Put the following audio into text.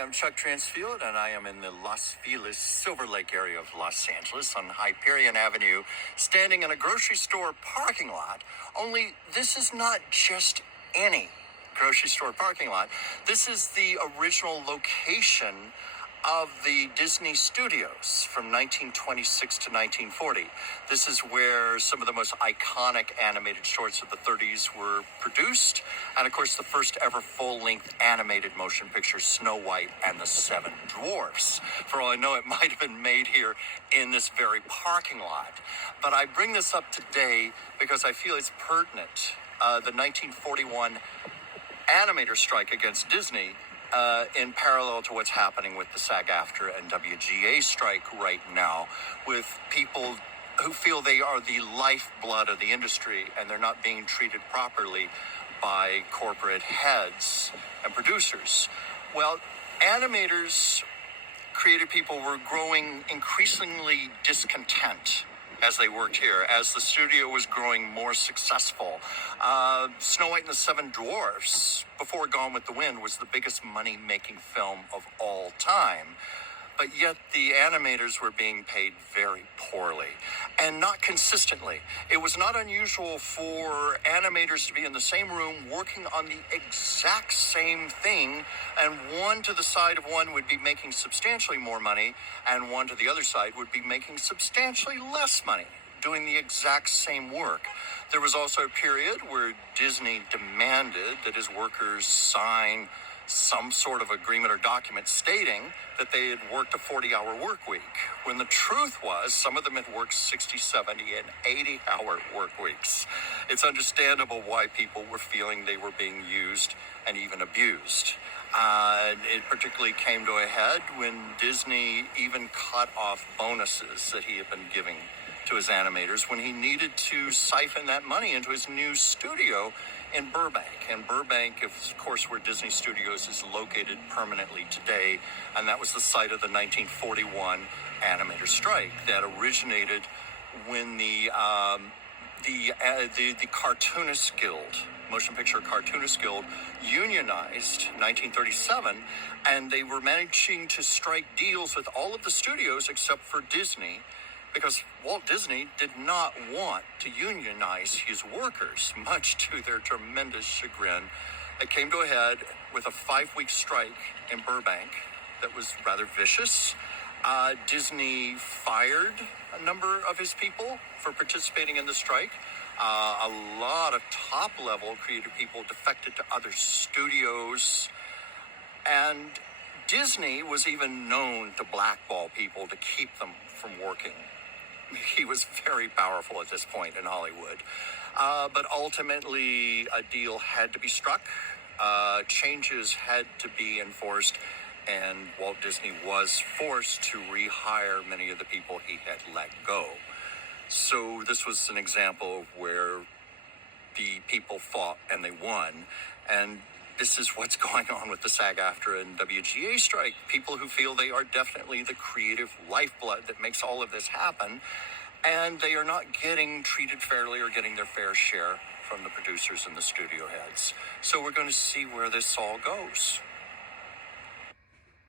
I'm Chuck Dransfield, and I am in the Los Feliz, Silver Lake area of Los Angeles on Hyperion Avenue, standing in a grocery store parking lot. Only this is not just any grocery store parking lot. This is the original location of the Disney Studios from 1926 to 1940. This is where some of the most iconic animated shorts of the 30s were produced, and of course the first ever full-length animated motion picture, Snow White and the Seven Dwarves. For all I know, it might have been made here in this very parking lot. But I bring this up today because I feel it's pertinent. The 1941 animator strike against Disney, in parallel to what's happening with the SAG AFTRA and WGA strike right now, with people who feel they are the lifeblood of the industry and they're not being treated properly by corporate heads and producers. Well, animators, creative people, were growing increasingly discontent as they worked here, as the studio was growing more successful. Snow White and the Seven Dwarves, before Gone with the Wind, was the biggest money-making film of all time. But yet the animators were being paid very poorly and not consistently. It was not unusual for animators to be in the same room working on the exact same thing, and one to the side of one would be making substantially more money, and one to the other side would be making substantially less money, doing the exact same work. There was also a period where Disney demanded that his workers sign some sort of agreement or document stating that they had worked a 40-hour work week, when the truth was some of them had worked 60, 70, and 80-hour work weeks. It's understandable why people were feeling they were being used and even abused. It particularly came to a head when Disney even cut off bonuses that he had been giving to his animators when he needed to siphon that money into his new studio in Burbank. And Burbank, of course, where Disney Studios is located permanently today, and that was the site of the 1941 animator strike that originated when the Cartoonist Guild, Motion Picture Cartoonist Guild, unionized in 1937, and they were managing to strike deals with all of the studios except for Disney, because Walt Disney did not want to unionize his workers, much to their tremendous chagrin. It came to a head with a 5-week strike in Burbank that was rather vicious. Disney fired a number of his people for participating in the strike. A lot of top-level creative people defected to other studios, and Disney was even known to blackball people to keep them from working. He was very powerful at this point in Hollywood. But ultimately, a deal had to be struck. Changes had to be enforced, and Walt Disney was forced to rehire many of the people he had let go. So this was an example of where the people fought and they won. And this is what's going on with the SAG AFTRA and WGA strike. People who feel they are definitely the creative lifeblood that makes all of this happen, and they are not getting treated fairly or getting their fair share from the producers and the studio heads. So we're going to see where this all goes.